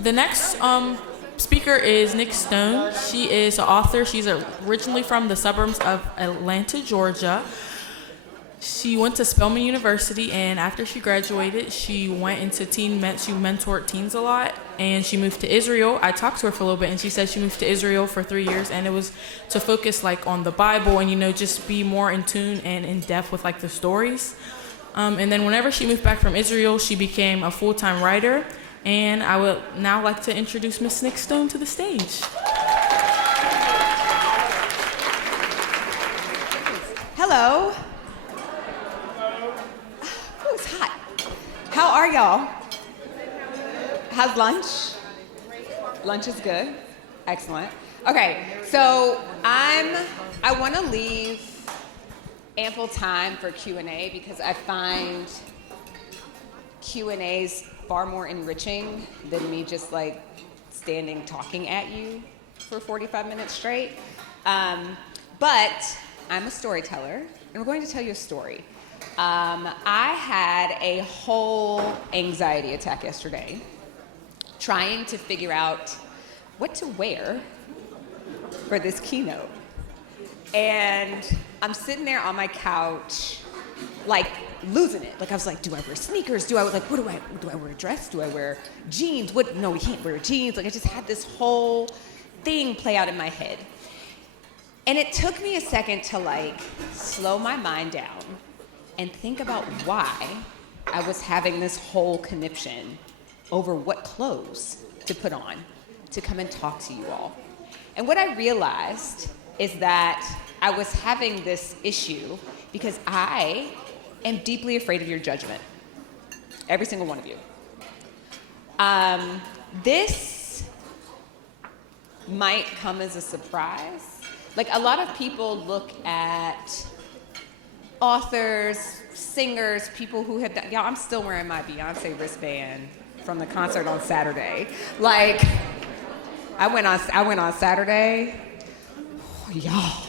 The next speaker is Nick Stone. She is an author. She's originally from the suburbs of Atlanta, Georgia. She went to Spelman University, and after she graduated, she went into she mentored teens a lot, and she moved to Israel. I talked to her for a little bit, and she said she moved to Israel for 3 years, and it was to focus on the Bible and just be more in tune and in depth with the stories. And then whenever she moved back from Israel, she became a full-time writer. And I would now like to introduce Miss Nick Stone to the stage. Hello. Oh, it's hot. How are y'all? How's lunch? Lunch is good. Excellent. Okay, so I want to leave ample time for Q&A because I find Q&As far more enriching than me just standing talking at you for 45 minutes straight. But I'm a storyteller, and we're going to tell you a story. I had a whole anxiety attack yesterday trying to figure out what to wear for this keynote. And I'm sitting there on my couch, losing it. I was do I wear sneakers? Do I wear a dress? Do I wear jeans? No, we can't wear jeans. I just had this whole thing play out in my head. And it took me a second to slow my mind down and think about why I was having this whole conniption over what clothes to put on to come and talk to you all. And what I realized is that I was having this issue because I am deeply afraid of your judgment. Every single one of you. This might come as a surprise. A lot of people look at authors, singers, people who have done, I'm still wearing my Beyonce wristband from the concert on Saturday. I went on Saturday. Oh, y'all.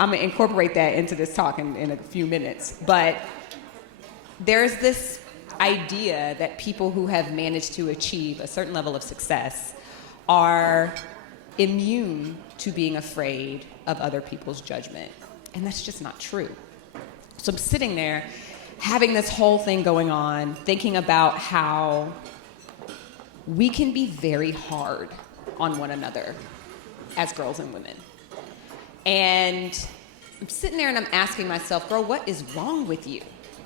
I'm going to incorporate that into this talk in a few minutes. But there's this idea that people who have managed to achieve a certain level of success are immune to being afraid of other people's judgment. And that's just not true. So I'm sitting there having this whole thing going on, thinking about how we can be very hard on one another as girls and women. And I'm sitting there and I'm asking myself, girl, what is wrong with you?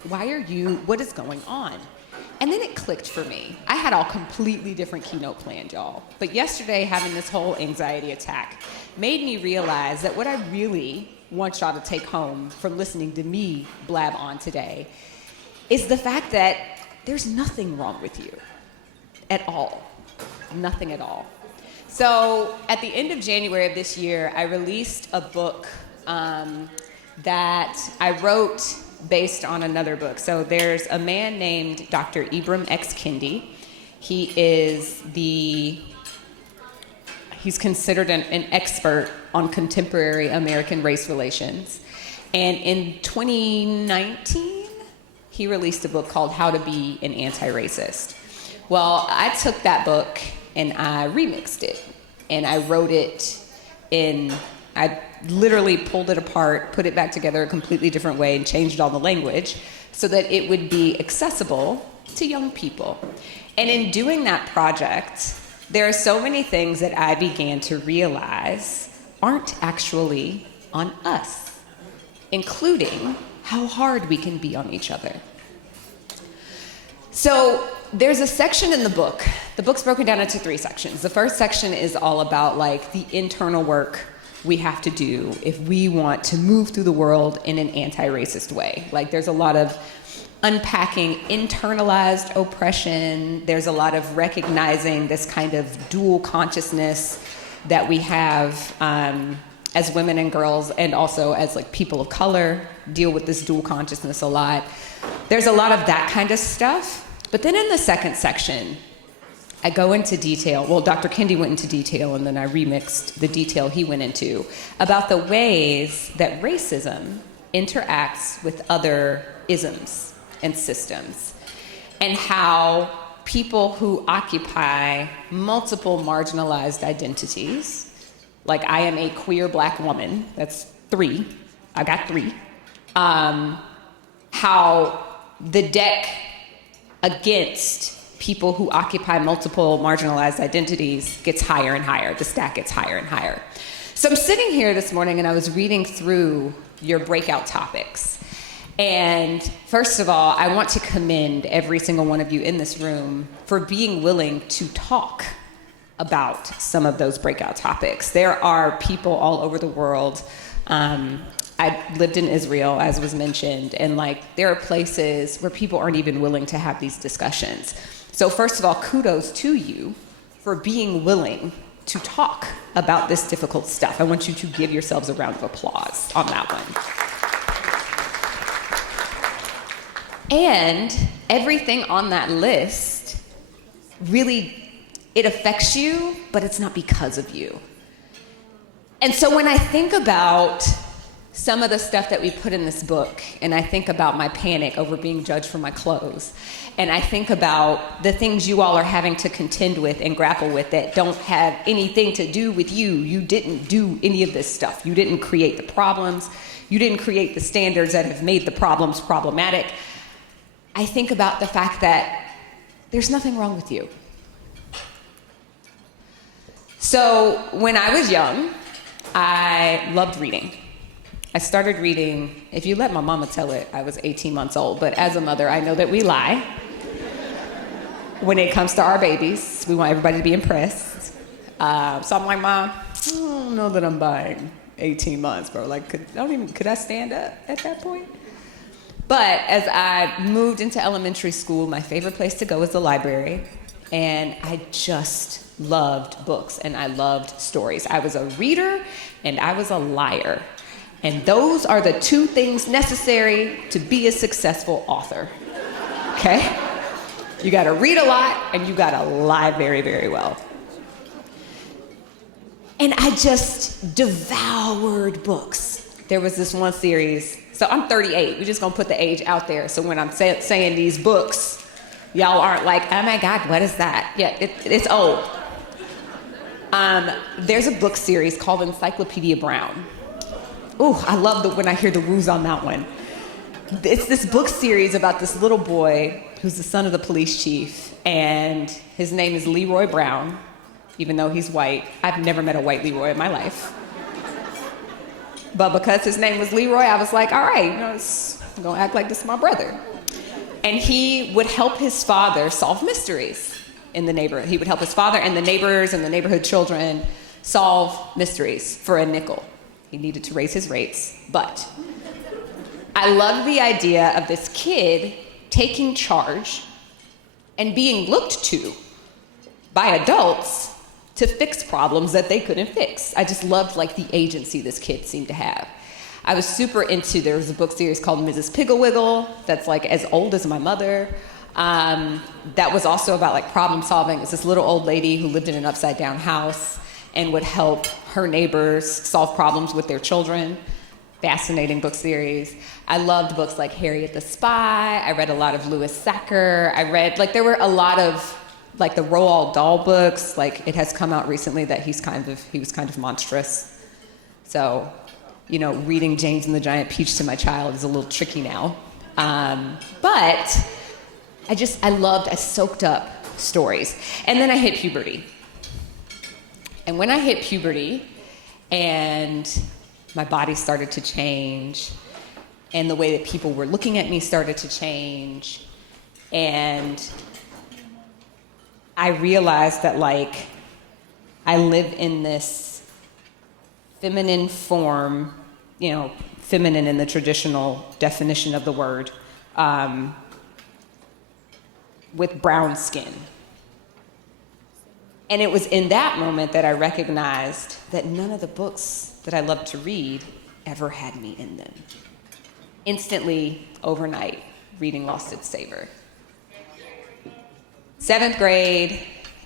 What is going on? And then it clicked for me. I had a completely different keynote planned, y'all. But yesterday, having this whole anxiety attack made me realize that what I really want y'all to take home from listening to me blab on today is the fact that there's nothing wrong with you at all. Nothing at all. So at the end of January of this year, I released a book that I wrote based on another book. So there's a man named Dr. Ibram X. Kendi. He's considered an expert on contemporary American race relations. And in 2019, he released a book called How to Be an Anti-Racist. Well, I took that book and I remixed it. And I wrote it I literally pulled it apart, put it back together a completely different way, and changed all the language so that it would be accessible to young people. And in doing that project, there are so many things that I began to realize aren't actually on us, including how hard we can be on each other. So there's a section in the book. The book's broken down into 3 sections. The first section is all about the internal work we have to do if we want to move through the world in an anti-racist way. There's a lot of unpacking internalized oppression. There's a lot of recognizing this kind of dual consciousness that we have as women and girls, and also as people of color, deal with this dual consciousness a lot. There's a lot of that kind of stuff. But then in the second section, I go into detail. Well, Dr. Kendi went into detail, and then I remixed the detail he went into about the ways that racism interacts with other isms and systems, and how people who occupy multiple marginalized identities. Like, I am a queer Black woman. That's 3. I got 3. How the deck against people who occupy multiple marginalized identities gets higher and higher. The stack gets higher and higher. So I'm sitting here this morning and I was reading through your breakout topics. And first of all, I want to commend every single one of you in this room for being willing to talk about some of those breakout topics. There are people all over the world. I lived in Israel, as was mentioned, and there are places where people aren't even willing to have these discussions. So first of all, kudos to you for being willing to talk about this difficult stuff. I want you to give yourselves a round of applause on that one. And everything on that list, really, it affects you, but it's not because of you. And so when I think about some of the stuff that we put in this book, and I think about my panic over being judged for my clothes, and I think about the things you all are having to contend with and grapple with that don't have anything to do with you. You didn't do any of this stuff. You didn't create the problems. You didn't create the standards that have made the problems problematic. I think about the fact that there's nothing wrong with you. So when I was young, I loved reading. I started reading, if you let my mama tell it, I was 18 months old, but as a mother, I know that we lie when it comes to our babies. We want everybody to be impressed. So I'm like, Mom, I don't know that I'm buying 18 months, bro. Could I stand up at that point? But as I moved into elementary school, my favorite place to go was the library, and I just loved books, and I loved stories. I was a reader, and I was a liar. And those are the 2 things necessary to be a successful author, okay? You gotta read a lot, and you gotta lie very, very well. And I just devoured books. There was this one series, so I'm 38, we're just gonna put the age out there, so when I'm saying these books, y'all aren't like, oh my God, what is that? Yeah, it's old. There's a book series called Encyclopedia Brown. Ooh, I love when I hear the woos on that one. It's this book series about this little boy who's the son of the police chief, and his name is Leroy Brown, even though he's white. I've never met a white Leroy in my life. But because his name was Leroy, I was like, all right, I'm gonna act like this is my brother. And he would help his father solve mysteries in the neighborhood. He would help his father and the neighbors and the neighborhood children solve mysteries for a nickel. He needed to raise his rates, but I love the idea of this kid taking charge and being looked to by adults to fix problems that they couldn't fix. I just loved the agency this kid seemed to have. I was super into, there was a book series called Mrs. Pigglewiggle that's as old as my mother. That was also about problem solving. It was this little old lady who lived in an upside down house and would help her neighbors solve problems with their children. Fascinating book series. I loved books like Harriet the Spy. I read a lot of Louis Sacker. I read, there were a lot of, the Roald Dahl books. It has come out recently that he was kind of monstrous. So, reading James and the Giant Peach to my child is a little tricky now. But I soaked up stories. And then I hit puberty. And when I hit puberty and my body started to change and the way that people were looking at me started to change, and I realized that I live in this feminine form, feminine in the traditional definition of the word, with brown skin. And it was in that moment that I recognized that none of the books that I loved to read ever had me in them. Instantly, overnight, reading lost its savor. 7th grade,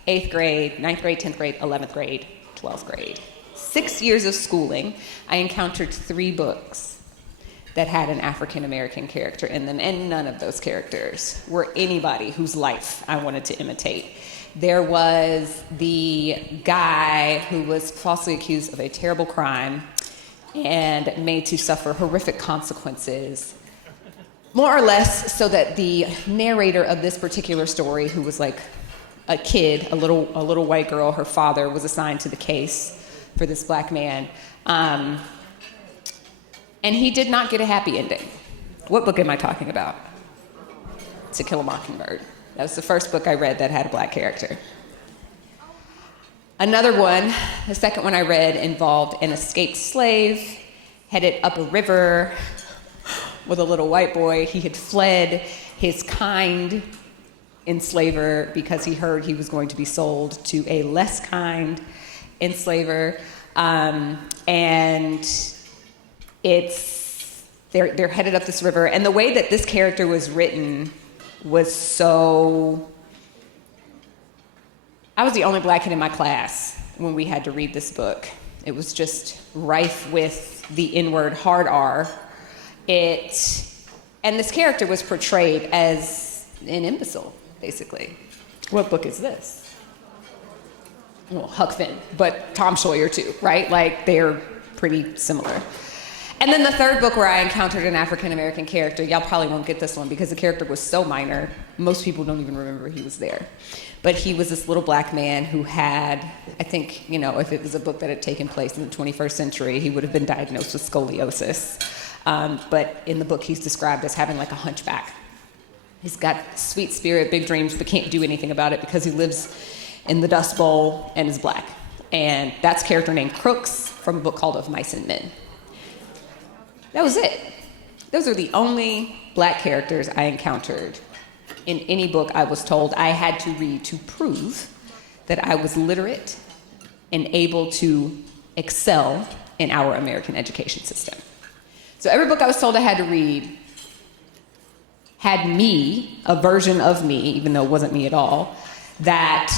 8th grade, 9th grade, 10th grade, 11th grade, 12th grade. 6 years of schooling, I encountered 3 books that had an African American character in them, and none of those characters were anybody whose life I wanted to imitate. There was the guy who was falsely accused of a terrible crime and made to suffer horrific consequences, more or less so that the narrator of this particular story, who was like a kid, a little white girl, her father was assigned to the case for this black man, and he did not get a happy ending. What book am I talking about? To Kill a Mockingbird. That was the first book I read that had a black character. Another one, the second one I read, involved an escaped slave headed up a river with a little white boy. He had fled his kind enslaver because he heard he was going to be sold to a less kind enslaver. And they're headed up this river. And the way that this character was written was so... I was the only black kid in my class when we had to read this book. It was just rife with the N-word hard R. And this character was portrayed as an imbecile, basically. What book is this? Well, Huck Finn, but Tom Sawyer too, right? Like, they're pretty similar. And then the third book where I encountered an African-American character, y'all probably won't get this one because the character was so minor, most people don't even remember he was there. But he was this little black man who had, I think, if it was a book that had taken place in the 21st century, he would have been diagnosed with scoliosis. But in the book, he's described as having like a hunchback. He's got sweet spirit, big dreams, but can't do anything about it because he lives in the Dust Bowl and is black. And that's a character named Crooks from a book called Of Mice and Men. That was it. Those are the only black characters I encountered in any book I was told I had to read to prove that I was literate and able to excel in our American education system. So every book I was told I had to read had me, a version of me, even though it wasn't me at all, that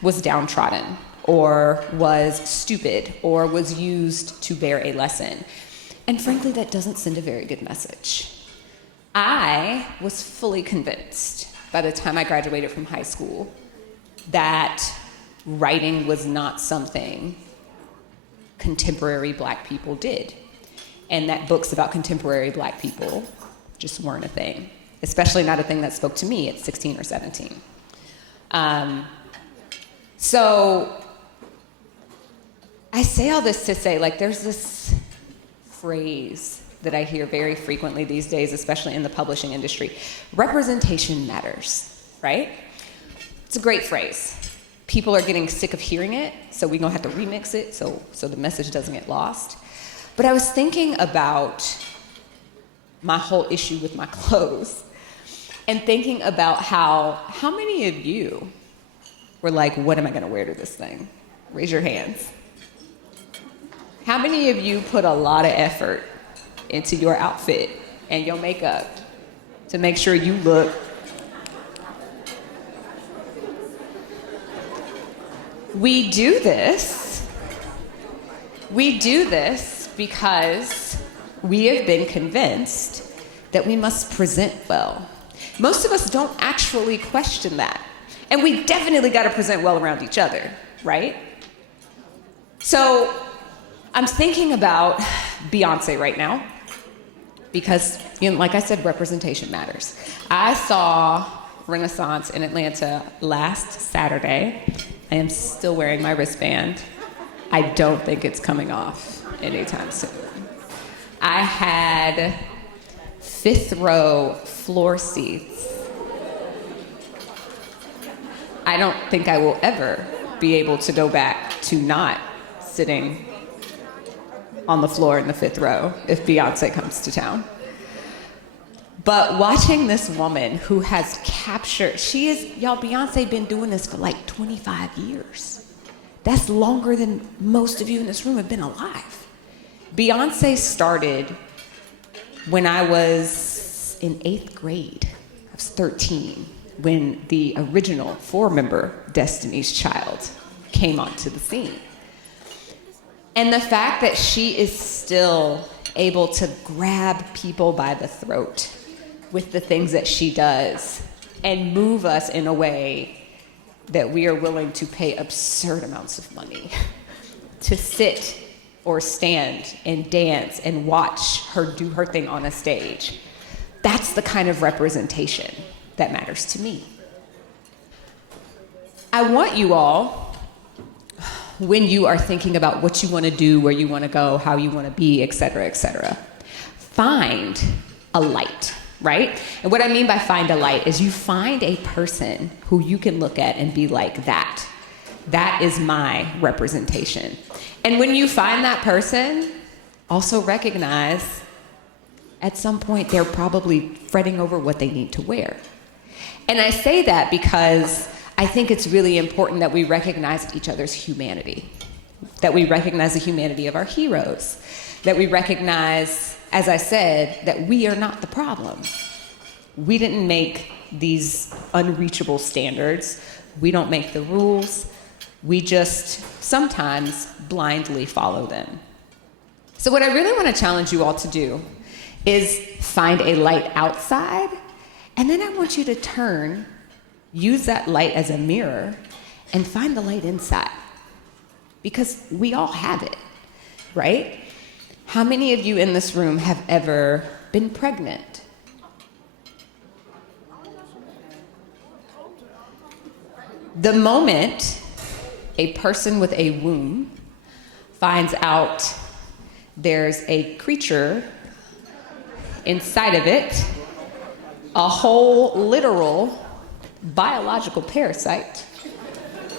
was downtrodden or was stupid or was used to bear a lesson. And frankly, that doesn't send a very good message. I was fully convinced by the time I graduated from high school that writing was not something contemporary black people did, and that books about contemporary black people just weren't a thing, especially not a thing that spoke to me at 16 or 17. So I say all this to say, like, there's this phrase that I hear very frequently these days, especially in the publishing industry. Representation matters, right? It's a great phrase. People are getting sick of hearing it, so we're gonna have to remix it so the message doesn't get lost. But I was thinking about my whole issue with my clothes and thinking about how many of you were like, what am I gonna wear to this thing? Raise your hands. How many of you put a lot of effort into your outfit and your makeup to make sure you look We do this because we have been convinced that we must present well. Most of us don't actually question that. And we definitely got to present well around each other, right? So I'm thinking about Beyonce right now because, like I said, representation matters. I saw Renaissance in Atlanta last Saturday. I am still wearing my wristband. I don't think it's coming off anytime soon. I had 5th row floor seats. I don't think I will ever be able to go back to not sitting on the floor in the 5th row if Beyonce comes to town. But watching this woman who has captured, Beyonce been doing this for like 25 years. That's longer than most of you in this room have been alive. Beyonce started when I was in 8th grade. I was 13 when the original 4-member Destiny's Child came onto the scene. And the fact that she is still able to grab people by the throat with the things that she does and move us in a way that we are willing to pay absurd amounts of money to sit or stand and dance and watch her do her thing on a stage. That's the kind of representation that matters to me. I want you all, when you are thinking about what you want to do, where you want to go, how you want to be, et cetera, find a light, right? And what I mean by find a light is you find a person who you can look at and be like, that is my representation. And when you find that person, also recognize at some point they're probably fretting over what they need to wear. And I say that because I think it's really important that we recognize each other's humanity, that we recognize the humanity of our heroes, that we recognize, as I said, that we are not the problem. We didn't make these unreachable standards. We don't make the rules. We just sometimes blindly follow them. So what I really want to challenge you all to do is find a light outside, and then I want you to use that light as a mirror and find the light inside. Because we all have it, right? How many of you in this room have ever been pregnant? The moment a person with a womb finds out there's a creature inside of it, a whole literal biological parasite.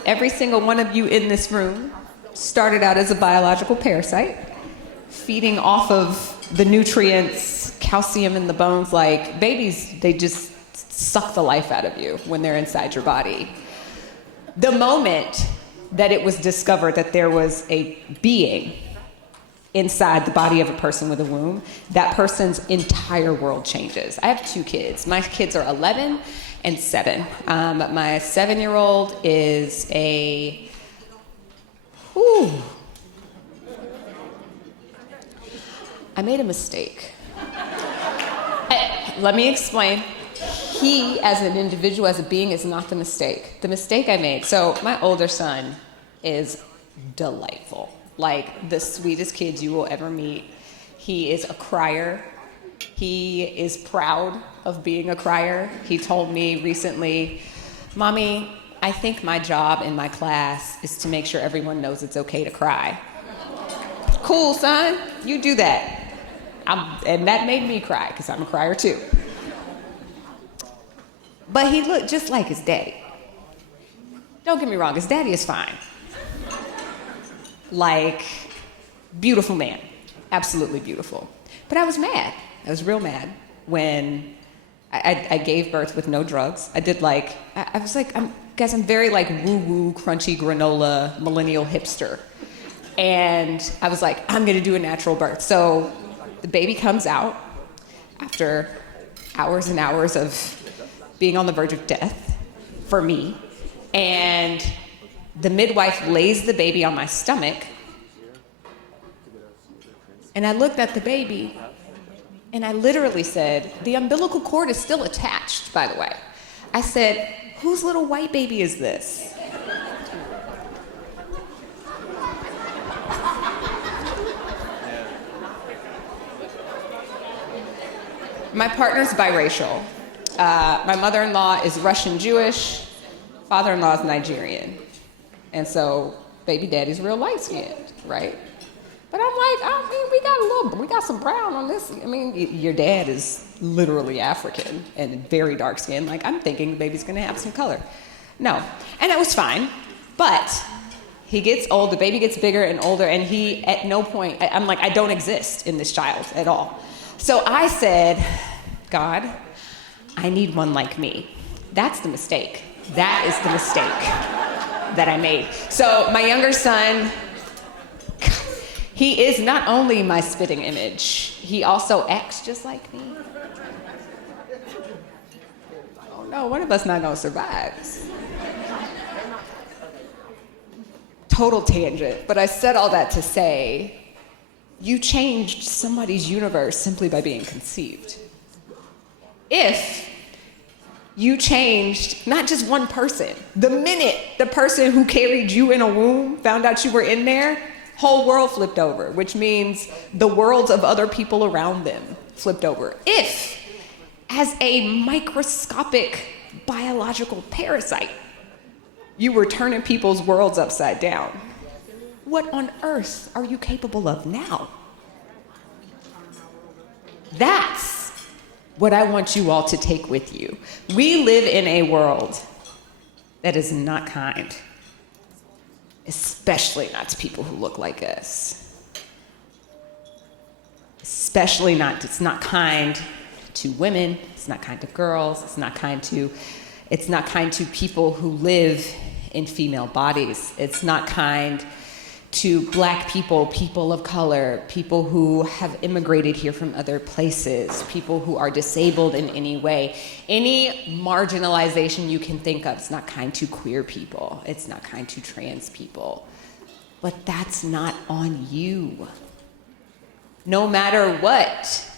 Every single one of you in this room started out as a biological parasite, feeding off of the nutrients, calcium in the bones. Like babies, they just suck the life out of you when they're inside your body. The moment that it was discovered that there was a being inside the body of a person with a womb, that person's entire world changes. I have 2 kids. My kids are 11 and 7. My 7-year-old is I made a mistake. Let me explain. He, as an individual, as a being, is not the mistake. The mistake I made. So my older son is delightful. Like the sweetest kid you will ever meet. He is a crier. He is proud of being a crier. He told me recently, "Mommy, I think my job in my class is to make sure everyone knows it's okay to cry." Cool, son. You do that. And that made me cry because I'm a crier too. But he looked just like his daddy. Don't get me wrong, his daddy is fine. Like, beautiful man. Absolutely beautiful. But I was mad. I was real mad when I gave birth with no drugs. I did I was like, I'm very like woo-woo, crunchy granola, millennial hipster. And I was like, I'm gonna do a natural birth. So the baby comes out after hours and hours of being on the verge of death for me. And the midwife lays the baby on my stomach. And I looked at the baby and I literally said, the umbilical cord is still attached, by the way. I said, whose little white baby is this? My partner's biracial. My mother-in-law is Russian Jewish, father-in-law is Nigerian. And so baby daddy's real light-skinned, right? But I'm like, we got some brown on this. I mean, your dad is literally African and very dark-skinned. Like, I'm thinking the baby's gonna have some color. No, and it was fine, but he gets old, the baby gets bigger and older, and he, at no point, I'm like, I don't exist in this child at all. So I said, God, I need one like me. That's the mistake. That is the mistake that I made. So my younger son, he is not only my spitting image, he also acts just like me. Oh no, one of us not gonna survive. Total tangent, but I said all that to say, you changed somebody's universe simply by being conceived. If you changed not just one person, the minute the person who carried you in a womb found out you were in there, whole world flipped over, which means the worlds of other people around them flipped over. If, as a microscopic biological parasite, you were turning people's worlds upside down, what on earth are you capable of now? That's what I want you all to take with you. We live in a world that is not kind, especially not to people who look like us. Especially not, it's not kind to women, it's not kind to girls, it's not kind to people who live in female bodies. It's not kind to Black people, people of color, people who have immigrated here from other places, people who are disabled in any way. Any marginalization you can think of. It's not kind to queer people. It's not kind to trans people. But that's not on you. No matter what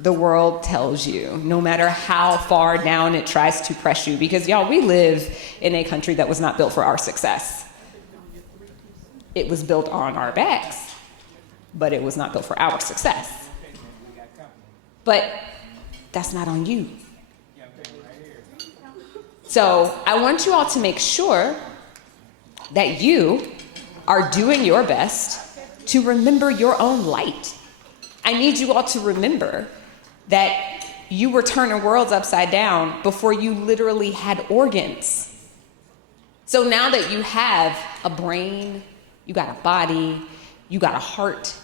the world tells you, no matter how far down it tries to press you, because y'all, we live in a country that was not built for our success. It was built on our backs, but it was not built for our success. But that's not on you. So I want you all to make sure that you are doing your best to remember your own light. I need you all to remember that you were turning worlds upside down before you literally had organs. So now that you have a brain, you got a body, you got a heart,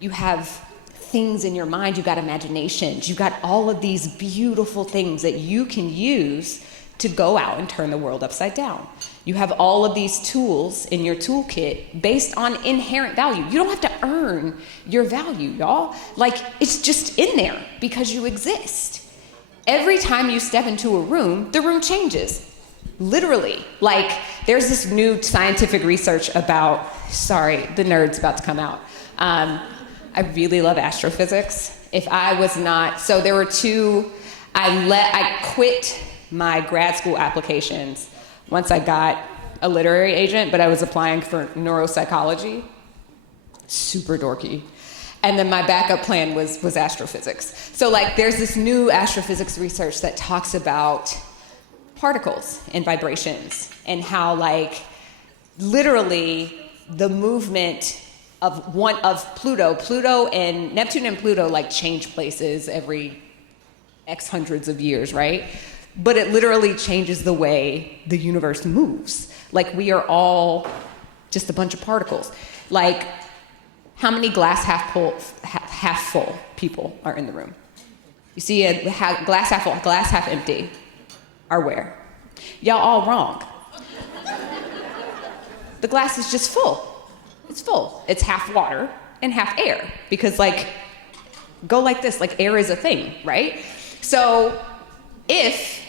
you have things in your mind, you got imaginations, you got all of these beautiful things that you can use to go out and turn the world upside down. You have all of these tools in your toolkit based on inherent value. You don't have to earn your value, y'all. Like, it's just in there because you exist. Every time you step into a room, the room changes. Literally. Like, there's this new scientific research about, sorry, the nerd's about to come out. I really love astrophysics. If I was not, so there were two, I quit my grad school applications once I got a literary agent, but I was applying for neuropsychology. Super dorky. And then my backup plan was astrophysics. So like there's this new astrophysics research that talks about particles and vibrations and how like literally the movement of Pluto and Neptune and Pluto like change places every X hundreds of years, right? But it literally changes the way the universe moves. Like we are all just a bunch of particles. Like how many glass half full people are in the room? You see a glass half full, glass half empty are where? Y'all all wrong. The glass is just full. It's full. It's half water and half air because like, go like this, like air is a thing, right? So if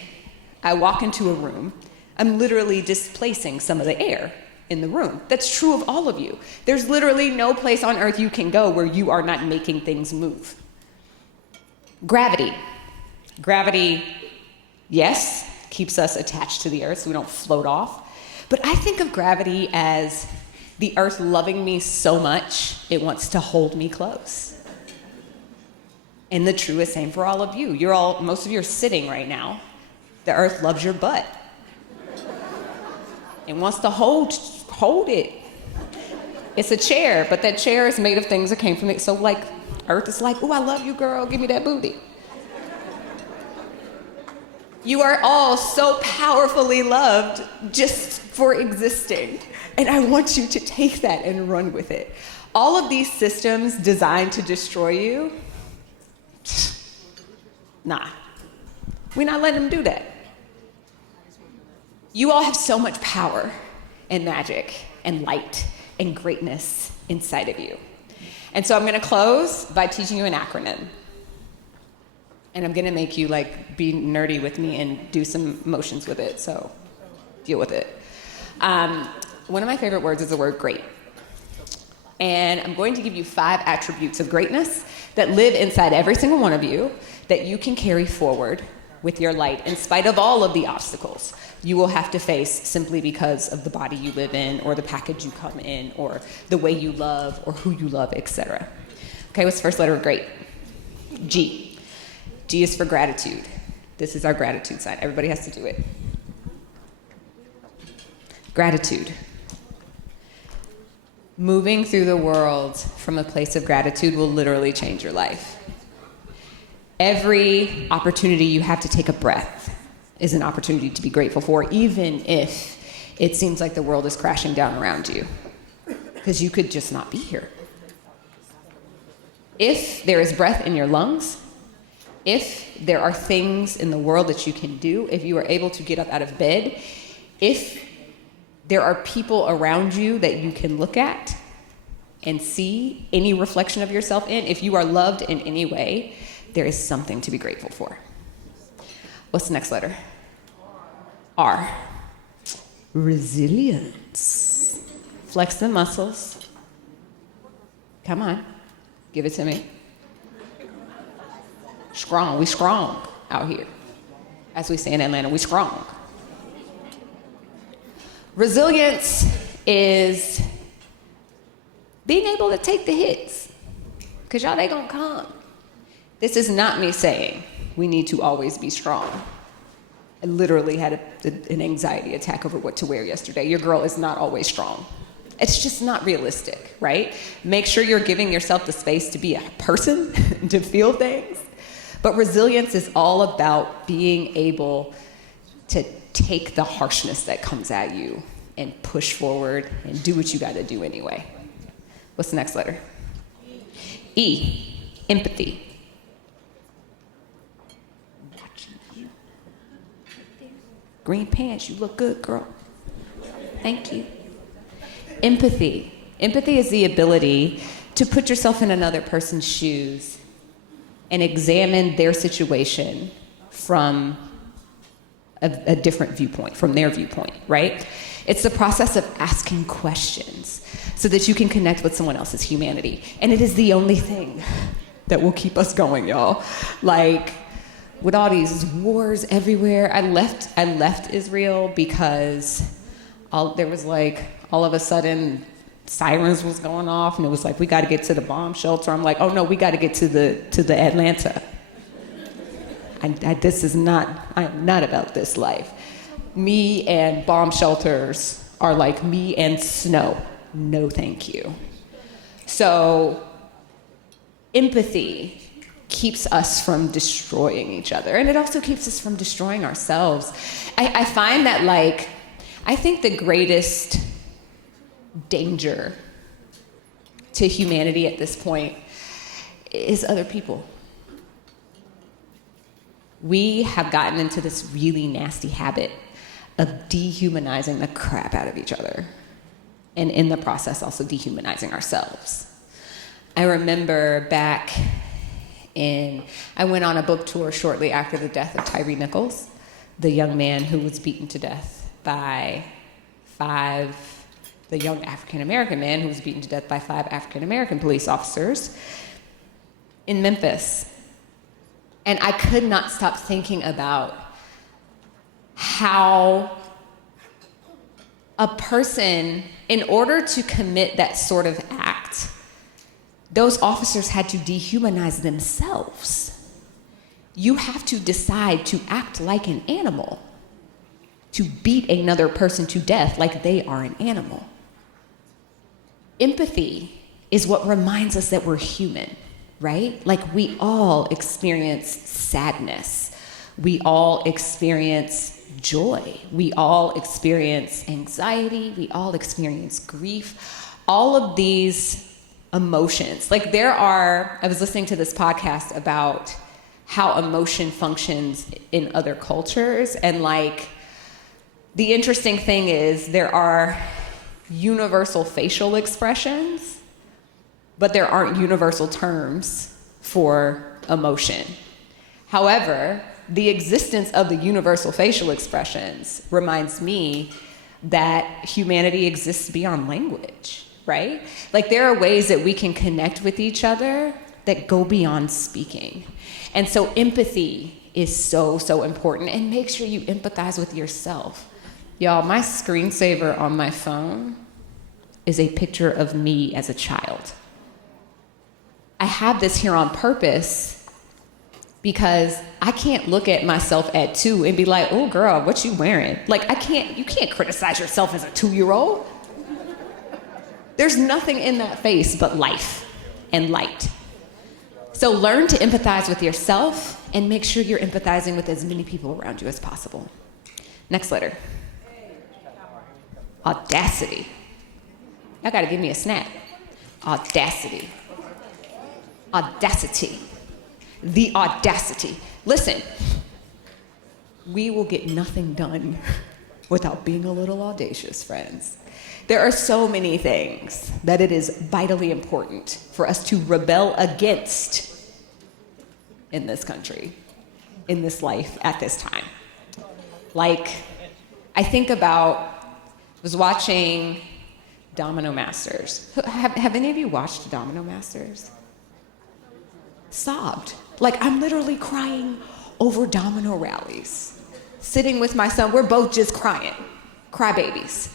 I walk into a room, I'm literally displacing some of the air in the room. That's true of all of you. There's literally no place on earth you can go where you are not making things move. Gravity. Gravity, yes, keeps us attached to the earth so we don't float off. But I think of gravity as the earth loving me so much, it wants to hold me close. And the true is same for all of you. Most of you are sitting right now. The earth loves your butt. It wants to hold it. It's a chair, but that chair is made of things that came from it. So like, earth is like, ooh, I love you, girl, give me that booty. You are all so powerfully loved just for existing. And I want you to take that and run with it. All of these systems designed to destroy you, nah, we're not letting them do that. You all have so much power and magic and light and greatness inside of you. And so I'm gonna close by teaching you an acronym. And I'm gonna make you like be nerdy with me and do some motions with it, so deal with it. One of my favorite words is the word great. And I'm going to give you 5 attributes of greatness that live inside every single one of you that you can carry forward with your light in spite of all of the obstacles you will have to face simply because of the body you live in or the package you come in or the way you love or who you love, etc. Okay, what's the first letter of great? G. G is for gratitude. This is our gratitude sign. Everybody has to do it. Gratitude. Moving through the world from a place of gratitude will literally change your life. Every opportunity you have to take a breath is an opportunity to be grateful for, even if it seems like the world is crashing down around you, because you could just not be here. If there is breath in your lungs, if there are things in the world that you can do, if you are able to get up out of bed, if there are people around you that you can look at and see any reflection of yourself in, if you are loved in any way, there is something to be grateful for. What's the next letter? R. Resilience. Flex the muscles. Come on. Give it to me. Strong. We strong out here. As we say in Atlanta, we strong. Resilience is being able to take the hits. Because y'all, they gonna come. This is not me saying we need to always be strong. I literally had an anxiety attack over what to wear yesterday. Your girl is not always strong. It's just not realistic, right? Make sure you're giving yourself the space to be a person, to feel things. But resilience is all about being able to take the harshness that comes at you and push forward and do what you got to do anyway. What's the next letter? E. Empathy. Green pants, you look good, girl. Thank you. Empathy. Empathy is the ability to put yourself in another person's shoes and examine their situation from a different viewpoint, from their viewpoint, right? It's the process of asking questions so that you can connect with someone else's humanity. And it is the only thing that will keep us going, y'all. Like, with all these wars everywhere, I left Israel because there was like, all of a sudden, sirens was going off, and it was like, we got to get to the bomb shelter. I'm like, oh no, we got to get to the Atlanta. I am not about this life. Me and bomb shelters are like me and snow. No, thank you. So, empathy keeps us from destroying each other, and it also keeps us from destroying ourselves. I find that, like, I think the greatest danger to humanity at this point is other people. We have gotten into this really nasty habit of dehumanizing the crap out of each other, and in the process also dehumanizing ourselves. I remember I went on a book tour shortly after the death of Tyree Nichols, the young man who was beaten to death by the young African-American man who was beaten to death by 5 African-American police officers in Memphis. And I could not stop thinking about how a person, in order to commit that sort of act, those officers had to dehumanize themselves. You have to decide to act like an animal, to beat another person to death like they are an animal. Empathy is what reminds us that we're human, right? Like, we all experience sadness. We all experience joy. We all experience anxiety. We all experience grief. All of these emotions. Like, I was listening to this podcast about how emotion functions in other cultures, and like, the interesting thing is there are universal facial expressions, but there aren't universal terms for emotion. However, the existence of the universal facial expressions reminds me that humanity exists beyond language. right? Like there are ways that we can connect with each other that go beyond speaking. And so empathy is so, so important. And make sure you empathize with yourself. Y'all, my screensaver on my phone is a picture of me as a child. I have this here on purpose because I can't look at myself at 2 and be like, oh girl, what you wearing? Like you can't criticize yourself as a 2-year-old. There's nothing in that face but life and light. So learn to empathize with yourself and make sure you're empathizing with as many people around you as possible. Next letter. Audacity. Y'all gotta give me a snap. Audacity. Audacity. The audacity. Listen, we will get nothing done without being a little audacious, friends. There are so many things that it is vitally important for us to rebel against in this country, in this life, at this time. Like, I think about, was watching Domino Masters. Have any of you watched Domino Masters? Sobbed. Like, I'm literally crying over domino rallies. Sitting with my son, we're both just crying. Crybabies.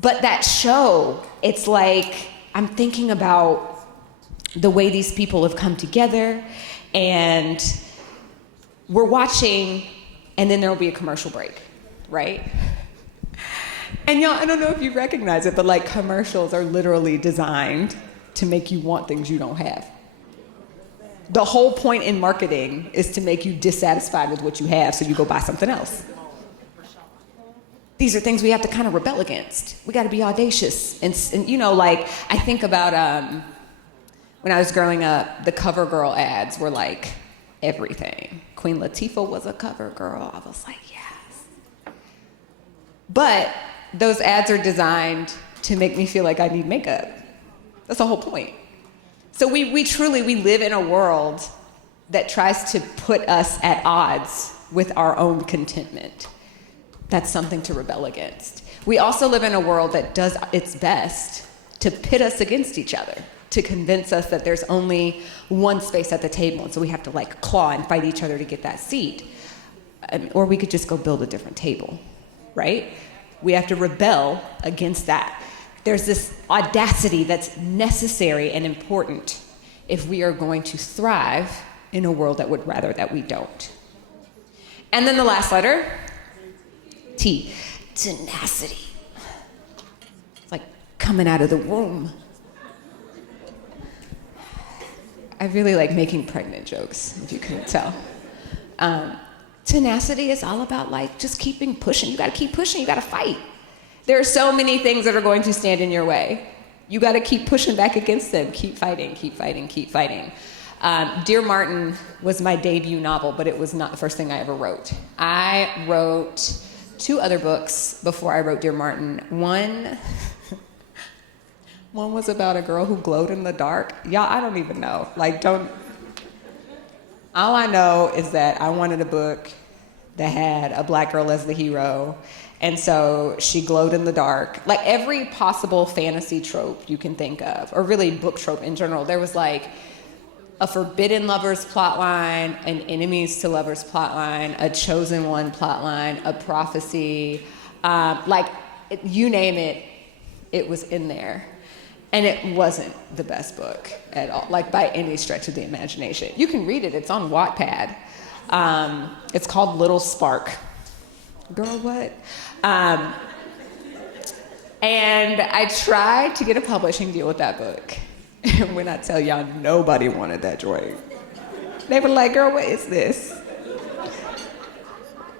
But that show, it's like, I'm thinking about the way these people have come together, and we're watching, and then there will be a commercial break, right? And y'all, I don't know if you recognize it, but like commercials are literally designed to make you want things you don't have. The whole point in marketing is to make you dissatisfied with what you have so you go buy something else. These are things we have to kind of rebel against. We got to be audacious. And you know, like, I think about when I was growing up, the CoverGirl ads were like everything. Queen Latifah was a CoverGirl. I was like, yes. But those ads are designed to make me feel like I need makeup. That's the whole point. So we truly live in a world that tries to put us at odds with our own contentment. That's something to rebel against. We also live in a world that does its best to pit us against each other, to convince us that there's only one space at the table, and so we have to like claw and fight each other to get that seat. Or we could just go build a different table, right? We have to rebel against that. There's this audacity that's necessary and important if we are going to thrive in a world that would rather that we don't. And then the last letter, T, tenacity. It's like coming out of the womb. I really like making pregnant jokes, if you couldn't tell. Tenacity is all about like just keeping pushing. You gotta keep pushing, you gotta fight. There are so many things that are going to stand in your way. You gotta keep pushing back against them. Keep fighting, keep fighting, keep fighting. Dear Martin was my debut novel, but it was not the first thing I ever wrote. I wrote 2 other books before I wrote Dear Martin. One was about a girl who glowed in the dark. Y'all, I don't even know. All I know is that I wanted a book that had a black girl as the hero, and so she glowed in the dark. Like every possible fantasy trope you can think of, or really book trope in general. There was like a forbidden lovers plotline, an enemies to lovers plotline, a chosen one plotline, a prophecy, you name it, it was in there. And it wasn't the best book at all, like by any stretch of the imagination. You can read it, it's on Wattpad. It's called Little Spark. Girl, what? And I tried to get a publishing deal with that book. And when I tell y'all, nobody wanted that joint. They were like, girl, what is this?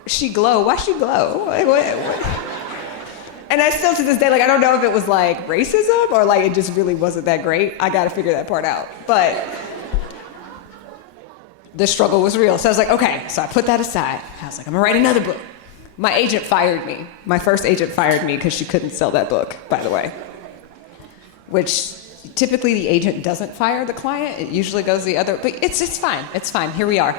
She glow, why she glow? Like, what? And I still to this day, like, I don't know if it was like racism or like it just really wasn't that great. I gotta figure that part out. But the struggle was real. So I was like, okay, so I put that aside. I was like, I'm gonna write another book. My agent fired me. My first agent fired me because she couldn't sell that book, by the way. Which typically the agent doesn't fire the client. It usually goes the other, but it's fine. It's fine, here we are.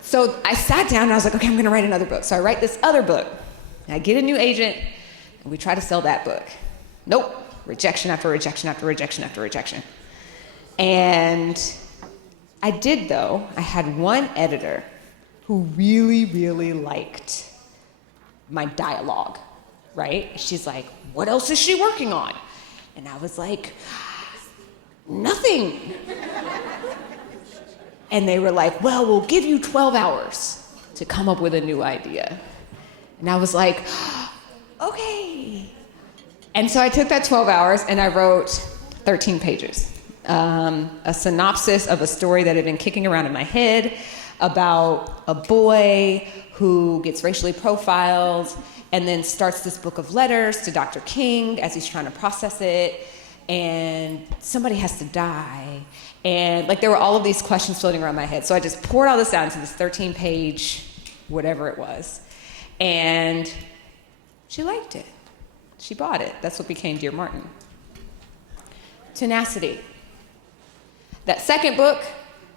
So I sat down and I was like, okay, I'm gonna write another book. So I write this other book. I get a new agent, and we try to sell that book. Nope. Rejection after rejection after rejection after rejection. And I did, though. I had one editor who really, really liked my dialogue, right? She's like, what else is she working on? And I was like, nothing. And they were like, well, we'll give you 12 hours to come up with a new idea. And I was like, okay. And so I took that 12 hours and I wrote 13 pages. A synopsis of a story that had been kicking around in my head about a boy who gets racially profiled and then starts this book of letters to Dr. King as he's trying to process it, and somebody has to die. And like there were all of these questions floating around my head. So I just poured all this down into this 13-page, whatever it was. And she liked it. She bought it. That's what became Dear Martin. Tenacity. That second book,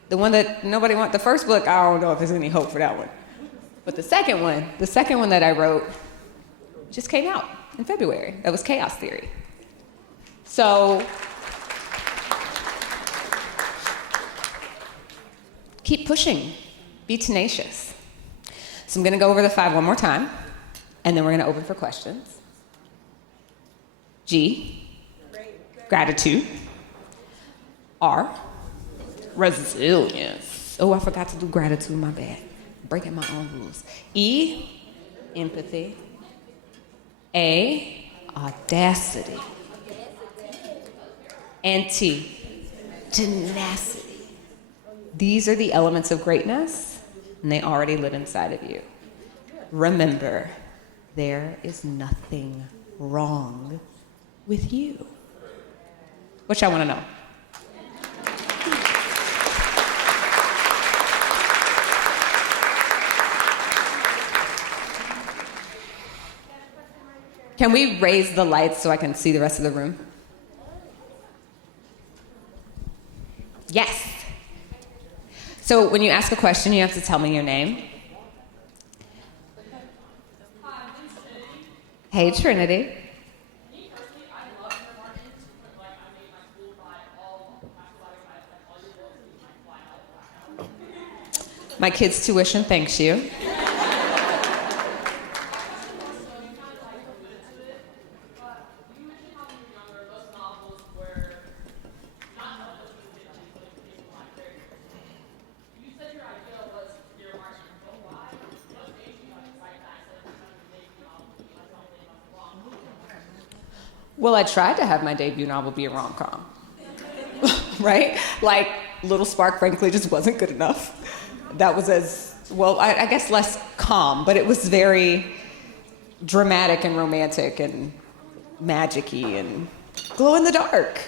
the one that nobody wants, the first book, I don't know if there's any hope for that one. But the second one that I wrote just came out in February. That was Chaos Theory. So keep pushing, be tenacious. So I'm gonna go over the 5 one more time, and then we're gonna open for questions. G, gratitude. R, resilience. Oh, I forgot to do gratitude, my bad. Breaking my own rules. E, empathy. A, audacity. And T, tenacity. These are the elements of greatness, and they already live inside of you. Remember, there is nothing wrong with you. What y'all want to know? Can we raise the lights so I can see the rest of the room? Yes. So when you ask a question, you have to tell me your name. Hey, Trinity. My kids' tuition, thanks you. Well, I tried to have my debut novel be a rom-com, right? Like, Little Spark, frankly, just wasn't good enough. That was as, well, I guess less calm, but it was very dramatic and romantic and magic-y and glow in the dark.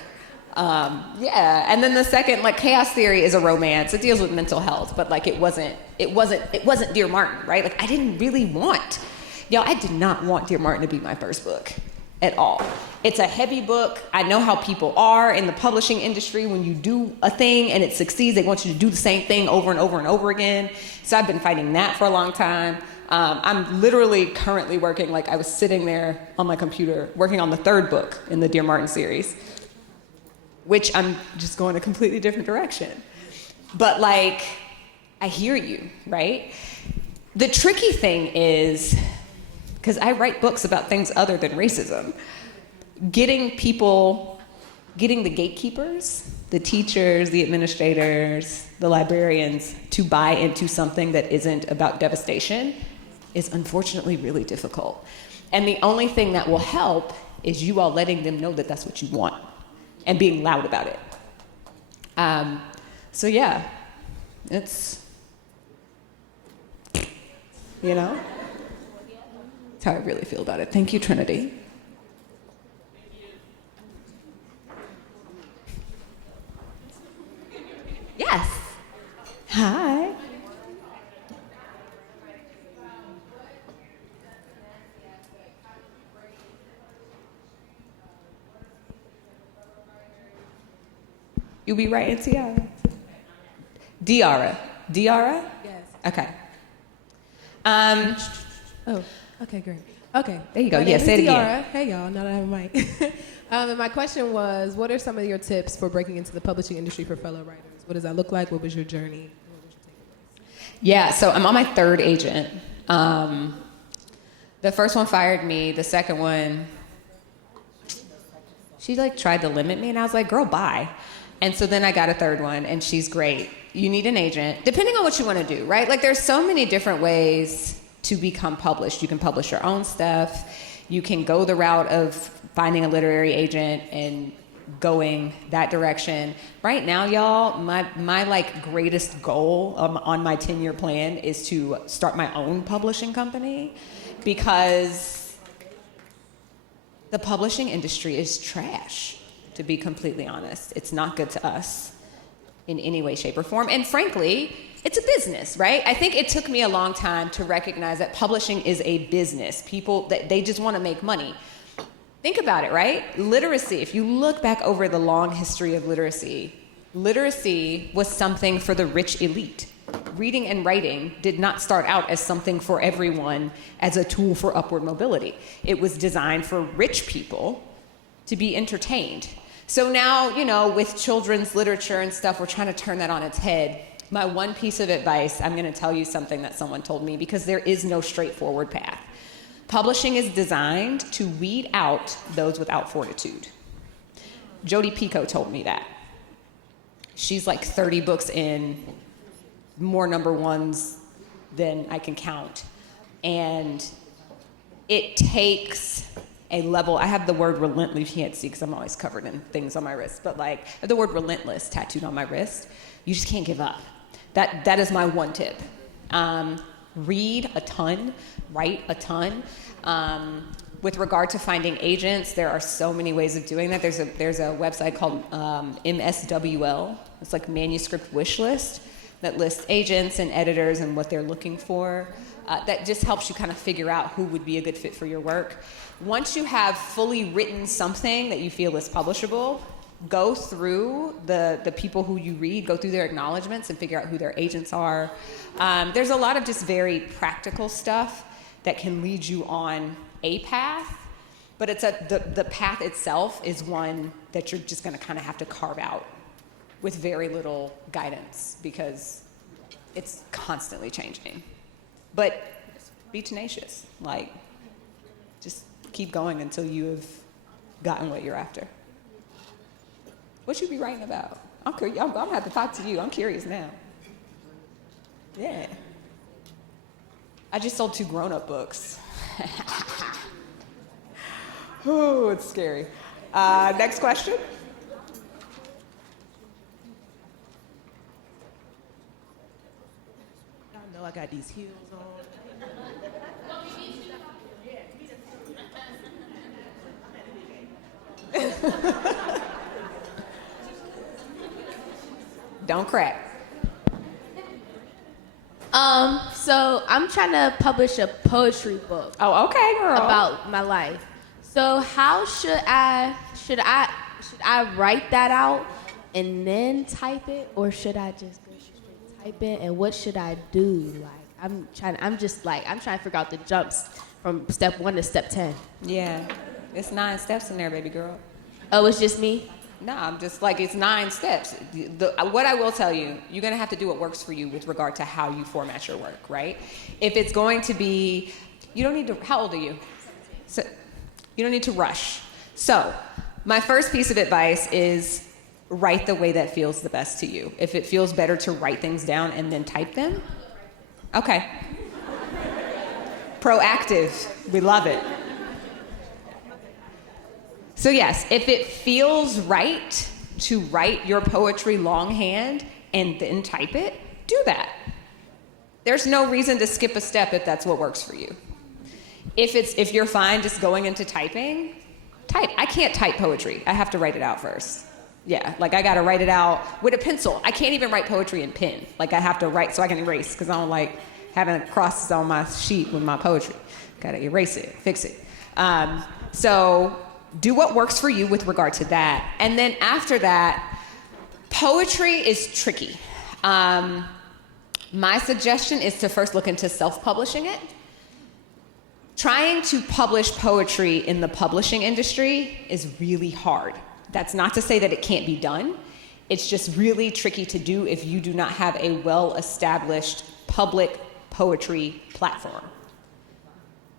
Yeah, and then the second, like, Chaos Theory is a romance. It deals with mental health, but like it wasn't Dear Martin, right? Like I didn't really want, I did not want Dear Martin to be my first book at all. It's a heavy book. I know how people are in the publishing industry. When you do a thing and it succeeds, they want you to do the same thing over and over and over again. So I've been fighting that for a long time. I'm literally currently working, like I was sitting there on my computer working on the 3rd book in the Dear Martin series, which I'm just going a completely different direction. But like, I hear you, right? The tricky thing is, because I write books about things other than racism, getting the gatekeepers, the teachers, the administrators, the librarians to buy into something that isn't about devastation is unfortunately really difficult. And the only thing that will help is you all letting them know that that's what you want and being loud about it. So yeah, it's, that's how I really feel about it. Thank you, Trinity. Yes. Hi. You'll be right, Tiara. Diara. Diara? Yes. Okay. Oh, okay, great. Okay. There you go. My Yeah, name say is it again. Tiara. Hey, y'all. Now that I have a mic. And my question was, what are some of your tips for breaking into the publishing industry for fellow writers? What does that look like? What was your journey? What was your takeaways? Yeah, so I'm on my third agent. The first one fired me. The second one, she like tried to limit me, and I was like, girl, bye. And so then I got a third one, and she's great. You need an agent, depending on what you want to do, right? Like there's so many different ways to become published. You can publish your own stuff. You can go the route of finding a literary agent and going that direction. Right now, y'all, my like greatest goal on my 10-year plan is to start my own publishing company, because the publishing industry is trash, to be completely honest. It's not good to us in any way, shape, or form. And frankly, it's a business, right? I think it took me a long time to recognize that publishing is a business. People, they just want to make money. Think about it, right? Literacy, if you look back over the long history of literacy, literacy was something for the rich elite. Reading and writing did not start out as something for everyone as a tool for upward mobility. It was designed for rich people to be entertained. So now, you know, with children's literature and stuff, we're trying to turn that on its head. My one piece of advice, I'm going to tell you something that someone told me, because there is no straightforward path. Publishing is designed to weed out those without fortitude. Jodi Picoult told me that. She's like 30 books in, more number ones than I can count. And it takes a level, I have the word relentless, you can't see because I'm always covered in things on my wrist, but like I have the word relentless tattooed on my wrist. You just can't give up. That is my one tip. Read a ton, write a ton. With regard to finding agents, there are so many ways of doing that. There's a website called MSWL. It's like manuscript wish list that lists agents and editors and what they're looking for. That just helps you kind of figure out who would be a good fit for your work. Once you have fully written something that you feel is publishable, go through the people who you read, go through their acknowledgments and figure out who their agents are. There's a lot of just very practical stuff that can lead you on a path, but the path itself is one that you're just gonna kind of have to carve out with very little guidance, because it's constantly changing. But be tenacious, like just keep going until you have gotten what you're after. What you be writing about? I'm gonna have to talk to you. I'm curious now. Yeah. I just sold 2 grown-up books. Oh, it's scary. Next question. Y'all know I got these heels on. Don't crack. So I'm trying to publish a poetry book Oh, okay, girl. about my life. So how should I write that out and then type it, or should I just go straight type it? And what should I do? Like I'm trying to figure out the jumps from step 1 to step 10. Yeah, it's 9 steps in there, baby girl. Oh, it's just me? No, I'm just like, it's 9 steps. What I will tell you, you're gonna have to do what works for you with regard to how you format your work, right? If it's going to be, you don't need to, how old are you? So, you don't need to rush. So, my first piece of advice is write the way that feels the best to you. If it feels better to write things down and then type them, okay. Proactive, we love it. So yes, if it feels right to write your poetry longhand and then type it, do that. There's no reason to skip a step if that's what works for you. If you're fine just going into typing, type. I can't type poetry. I have to write it out first. Yeah, like I gotta write it out with a pencil. I can't even write poetry in pen. Like I have to write so I can erase, because I don't like having crosses on my sheet with my poetry. Gotta erase it, fix it. So do what works for you with regard to that. And then after that, poetry is tricky. My suggestion is to first look into self-publishing it. Trying to publish poetry in the publishing industry is really hard. That's not to say that it can't be done. It's just really tricky to do if you do not have a well-established public poetry platform.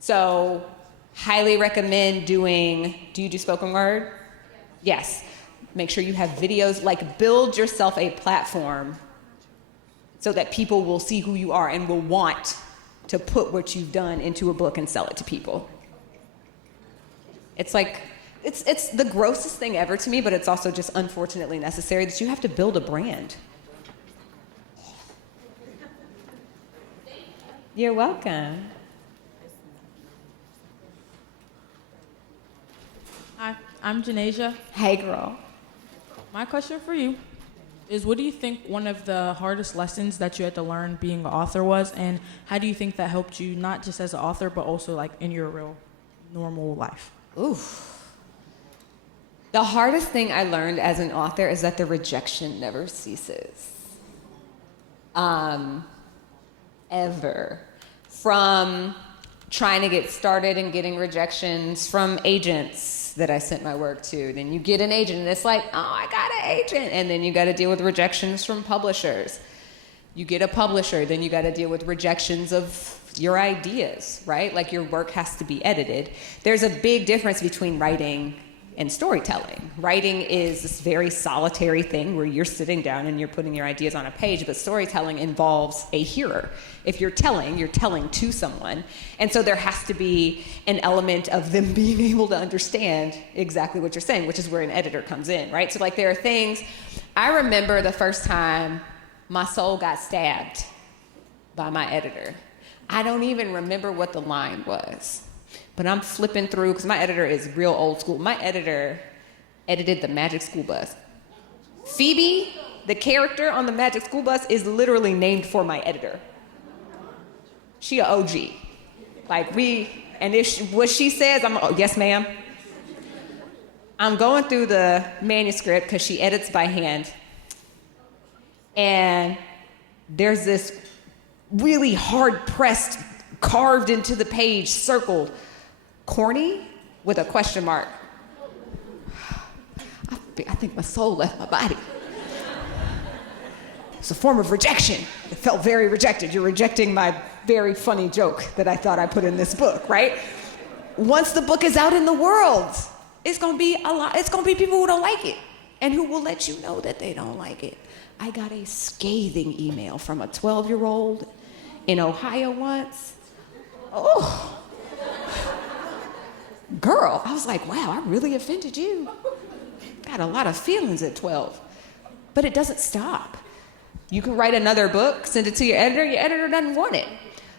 So, highly recommend doing, do you do spoken word? Yes. Make sure you have videos, like build yourself a platform so that people will see who you are and will want to put what you've done into a book and sell it to people. It's like, it's the grossest thing ever to me, but it's also just unfortunately necessary that you have to build a brand. You're welcome. Hi, I'm Janasia. Hey, girl. My question for you is, what do you think one of the hardest lessons that you had to learn being an author was, and how do you think that helped you not just as an author but also like in your real normal life? Oof. The hardest thing I learned as an author is that the rejection never ceases. Ever. From trying to get started and getting rejections from agents that I sent my work to. Then you get an agent and it's like, oh, I got an agent. And then you got to deal with rejections from publishers. You get a publisher, then you got to deal with rejections of your ideas, right? Like your work has to be edited. There's a big difference between writing and storytelling. Writing is this very solitary thing where you're sitting down and you're putting your ideas on a page, but storytelling involves a hearer. If you're telling to someone. And so there has to be an element of them being able to understand exactly what you're saying, which is where an editor comes in, right? So like there are things, I remember the first time my soul got stabbed by my editor. I don't even remember what the line was. But I'm flipping through, because my editor is real old school. My editor edited the Magic School Bus. Phoebe, the character on the Magic School Bus, is literally named for my editor. She a OG. Like what she says, yes ma'am. I'm going through the manuscript, because she edits by hand. And there's this really hard-pressed, carved into the page, circled, corny with a question mark. I think my soul left my body. It's a form of rejection. It felt very rejected. You're rejecting my very funny joke that I thought I put in this book, right? Once the book is out in the world, it's gonna be people who don't like it and who will let you know that they don't like it. I got a scathing email from a 12-year-old in Ohio once. Oh. Girl, I was like, wow, I really offended you. Got a lot of feelings at 12. But it doesn't stop. You can write another book, send it to your editor doesn't want it.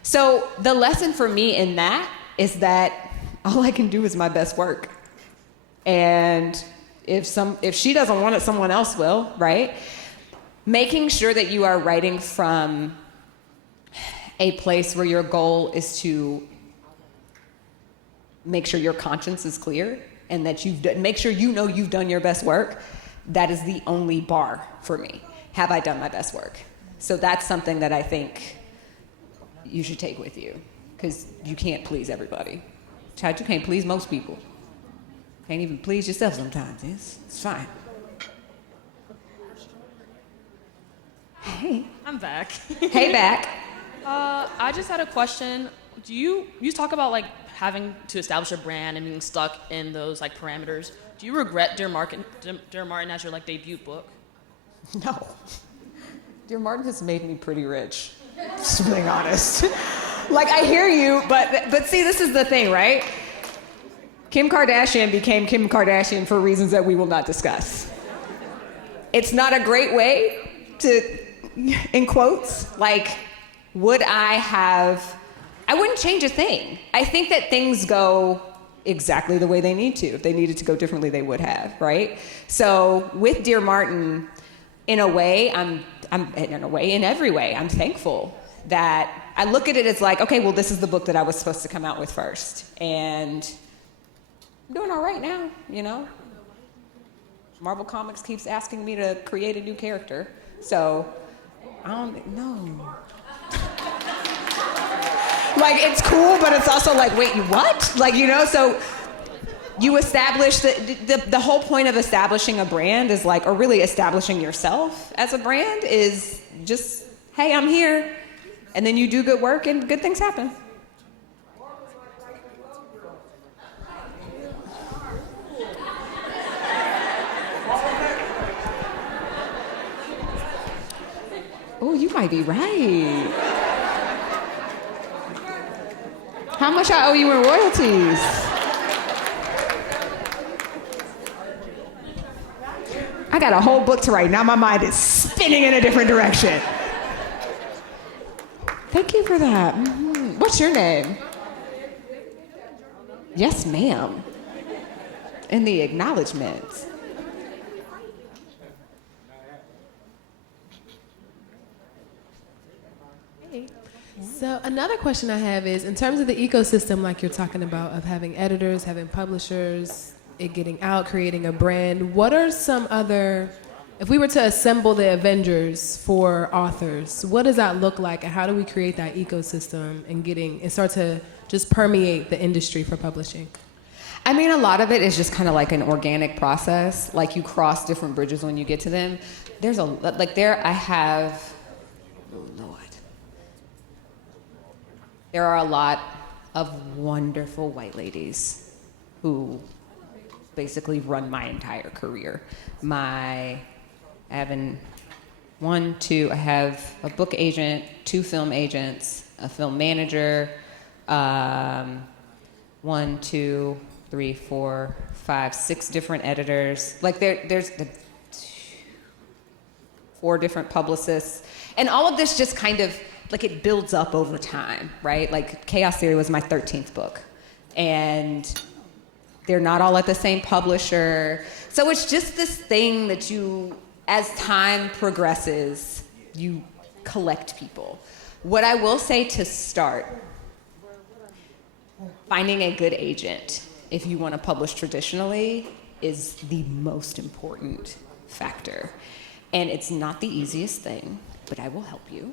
So the lesson for me in that is that all I can do is my best work. And if she doesn't want it, someone else will, right? Making sure that you are writing from a place where your goal is to make sure your conscience is clear and that make sure you know you've done your best work. That is the only bar for me. Have I done my best work? So that's something that I think you should take with you, because you can't please everybody. Child, you can't please most people. Can't even please yourself sometimes. It's fine. Hey. I'm back. Hey, back. I just had a question. You talk about like having to establish a brand and being stuck in those like parameters. Do you regret Dear Martin as your like debut book? No. Dear Martin has made me pretty rich, just being honest. Like, I hear you, but see, this is the thing, right? Kim Kardashian became Kim Kardashian for reasons that we will not discuss. It's not a great way to, in quotes, like, I wouldn't change a thing. I think that things go exactly the way they need to. If they needed to go differently, they would have, right? So with Dear Martin, in a way, in every way, I'm thankful that I look at it as like, okay, well, this is the book that I was supposed to come out with first. And I'm doing all right now, you know? Marvel Comics keeps asking me to create a new character. So, I don't know. Like, it's cool, but it's also like, wait, what? Like, you know, so you establish the whole point of establishing a brand is like, or really establishing yourself as a brand is just, hey, I'm here. And then you do good work and good things happen. Oh, you might be right. How much I owe you in royalties? I got a whole book to write. Now my mind is spinning in a different direction. Thank you for that. Mm-hmm. What's your name? Yes, ma'am. In the acknowledgments. So another question I have is, in terms of the ecosystem like you're talking about, of having editors, having publishers, it getting out, creating a brand, what are some other, if we were to assemble the Avengers for authors, what does that look like, and how do we create that ecosystem and start to just permeate the industry for publishing? I mean, a lot of it is just kind of like an organic process. Like, you cross different bridges when you get to them. There's there are a lot of wonderful white ladies who basically run my entire career. I have a book agent, 2 film agents, a film manager, 1, 2, 3, 4, 5, 6 different editors. Like, there's 4 different publicists. And all of this just kind of, like, it builds up over time, right? Like, Chaos Theory was my 13th book. And they're not all at the same publisher. So it's just this thing that you, as time progresses, you collect people. What I will say to start, finding a good agent, if you want to publish traditionally, is the most important factor. And it's not the easiest thing, but I will help you.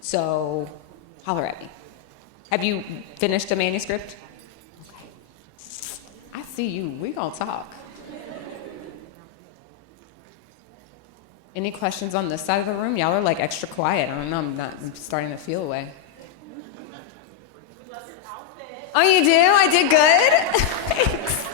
So, holler at me. Have you finished a manuscript? Okay. I see you. We gonna talk. Any questions on this side of the room? Y'all are like extra quiet. I don't know. I'm starting to feel away. Oh, you do? I did good? Thanks.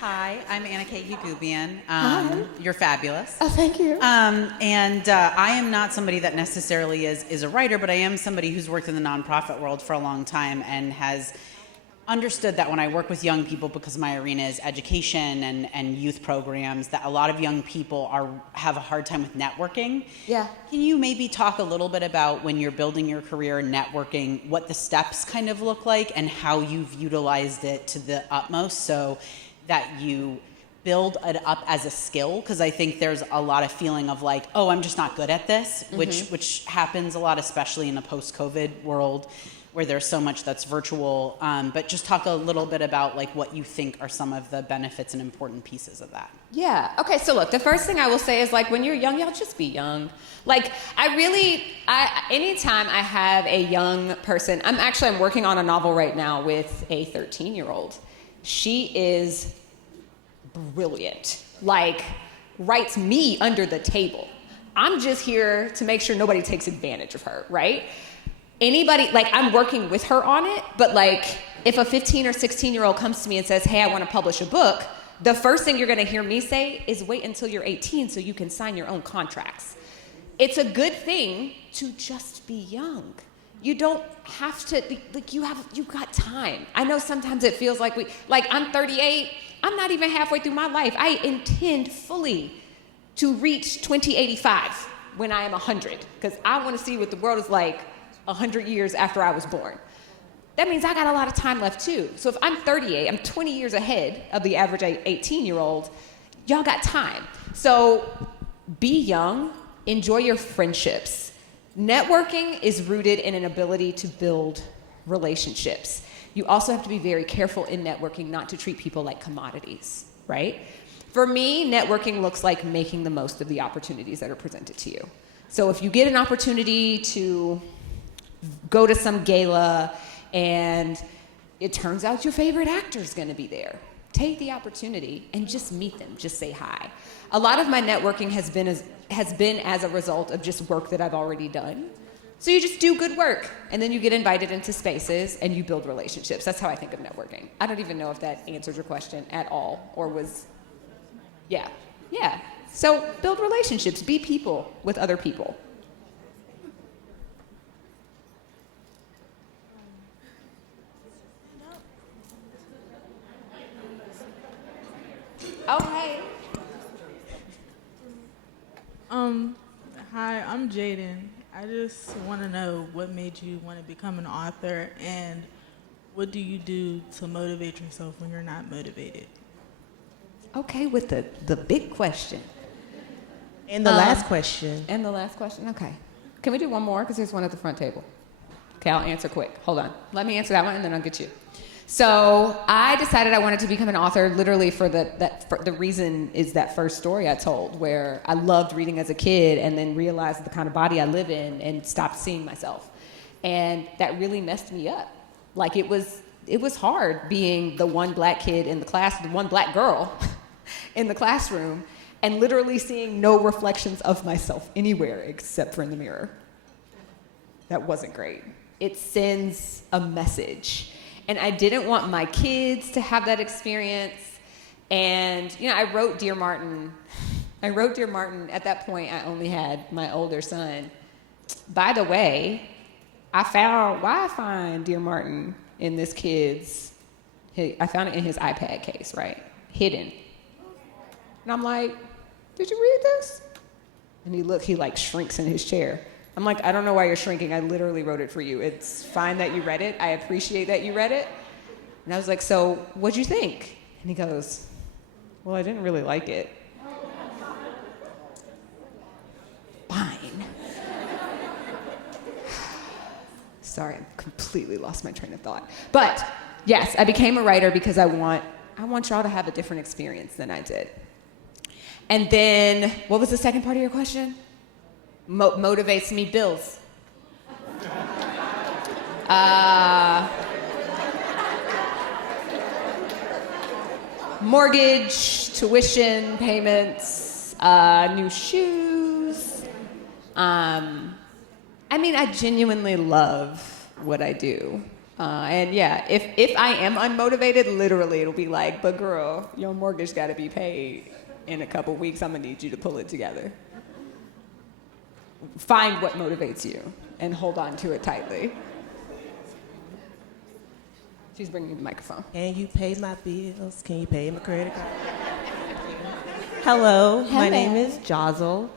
Hi, I'm Anna Kate Hugubian. Hi. You're fabulous. Oh, thank you. I am not somebody that necessarily is a writer, but I am somebody who's worked in the nonprofit world for a long time and has understood that when I work with young people, because my arena is education and youth programs, that a lot of young people have a hard time with networking. Yeah. Can you maybe talk a little bit about, when you're building your career in networking, what the steps kind of look like and how you've utilized it to the utmost so that you build it up as a skill? Because I think there's a lot of feeling of like, oh, I'm just not good at this, which happens a lot, especially in a post-COVID world where there's so much that's virtual. But just talk a little bit about like what you think are some of the benefits and important pieces of that. Yeah. Okay, so look, the first thing I will say is, like, when you're young, y'all just be young. Like, anytime I have a young person, I'm working on a novel right now with a 13-year-old. She is brilliant. Like, writes me under the table. I'm just here to make sure nobody takes advantage of her, right? I'm working with her on it, but like, if a 15 or 16-year-old comes to me and says, hey, I want to publish a book, the first thing you're going to hear me say is, wait until you're 18 so you can sign your own contracts. It's a good thing to just be young. You don't have to, you've got time. I know sometimes it feels like I'm 38, I'm not even halfway through my life. I intend fully to reach 2085 when I am 100, because I want to see what the world is like 100 years after I was born. That means I got a lot of time left too. So if I'm 38, I'm 20 years ahead of the average 18-year-old. Y'all got time. So be young, enjoy your friendships. Networking is rooted in an ability to build relationships. You also have to be very careful in networking not to treat people like commodities, right? For me, networking looks like making the most of the opportunities that are presented to you. So if you get an opportunity to go to some gala and it turns out your favorite actor's gonna be there. Take the opportunity and just meet them, just say hi. A lot of my networking has been as a result of just work that I've already done. So you just do good work, and then you get invited into spaces and you build relationships. That's how I think of networking. I don't even know if that answered your question at all, or was, yeah. So build relationships, be people with other people. Oh, hey. Hi, I'm Jaden. I just want to know what made you want to become an author, and what do you do to motivate yourself when you're not motivated? Okay, with the big question. And the last question. And the last question, okay. Can we do one more? Because there's one at the front table. Okay, I'll answer quick. Hold on. Let me answer that one, and then I'll get you. So I decided I wanted to become an author literally for the reason is that first story I told, where I loved reading as a kid and then realized the kind of body I live in and stopped seeing myself. And that really messed me up. Like it was hard being the one black kid in the class, the one black girl in the classroom, and literally seeing no reflections of myself anywhere except for in the mirror. That wasn't great. It sends a message. And I didn't want my kids to have that experience. And, I wrote Dear Martin. At that point, I only had my older son. By the way, I find Dear Martin in this I found it in his iPad case, right? Hidden. And I'm like, did you read this? And he like shrinks in his chair. I'm like, I don't know why you're shrinking. I literally wrote it for you. It's fine that you read it. I appreciate that you read it. And I was like, so what'd you think? And he goes, well, I didn't really like it. Fine. Sorry, I completely lost my train of thought. But yes, I became a writer because I want y'all to have a different experience than I did. And then, what was the second part of your question? Motivates me, bills. Mortgage, tuition, payments, new shoes. I genuinely love what I do. And yeah, if I am unmotivated, literally it'll be like, but girl, your mortgage gotta be paid in a couple weeks. I'm gonna need you to pull it together. Find what motivates you and hold on to it tightly. She's bringing the microphone. Can you pay my bills? Can you pay my credit card? Hello, my name is Jozel.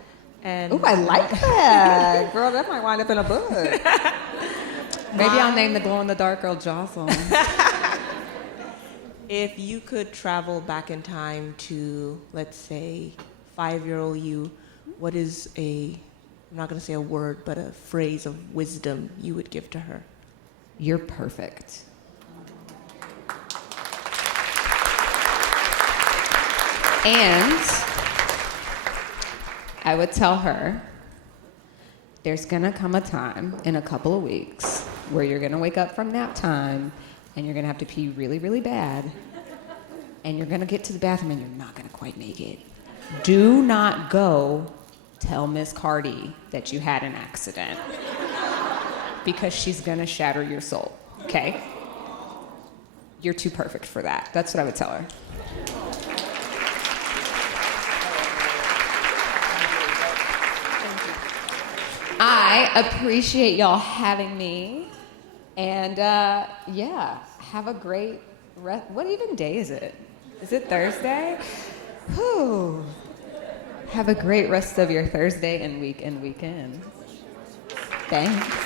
And Ooh, I like that. Girl, that might wind up in a book. Maybe I'll name the glow-in-the-dark girl Jocelyn. if you could travel back in time to, let's say, 5-year-old you, what is I'm not going to say a word, but a phrase of wisdom you would give to her? You're perfect. And I would tell her, there's gonna come a time in a couple of weeks where you're gonna wake up from nap time and you're gonna have to pee really, really bad, and you're gonna get to the bathroom and you're not gonna quite make it. Do not go tell Miss Cardi that you had an accident, because she's gonna shatter your soul, okay? You're too perfect for that. That's what I would tell her. I appreciate y'all having me. And yeah, have a great what even day is it? Is it Thursday? Whew. Have a great rest of your Thursday and weekend. Thanks.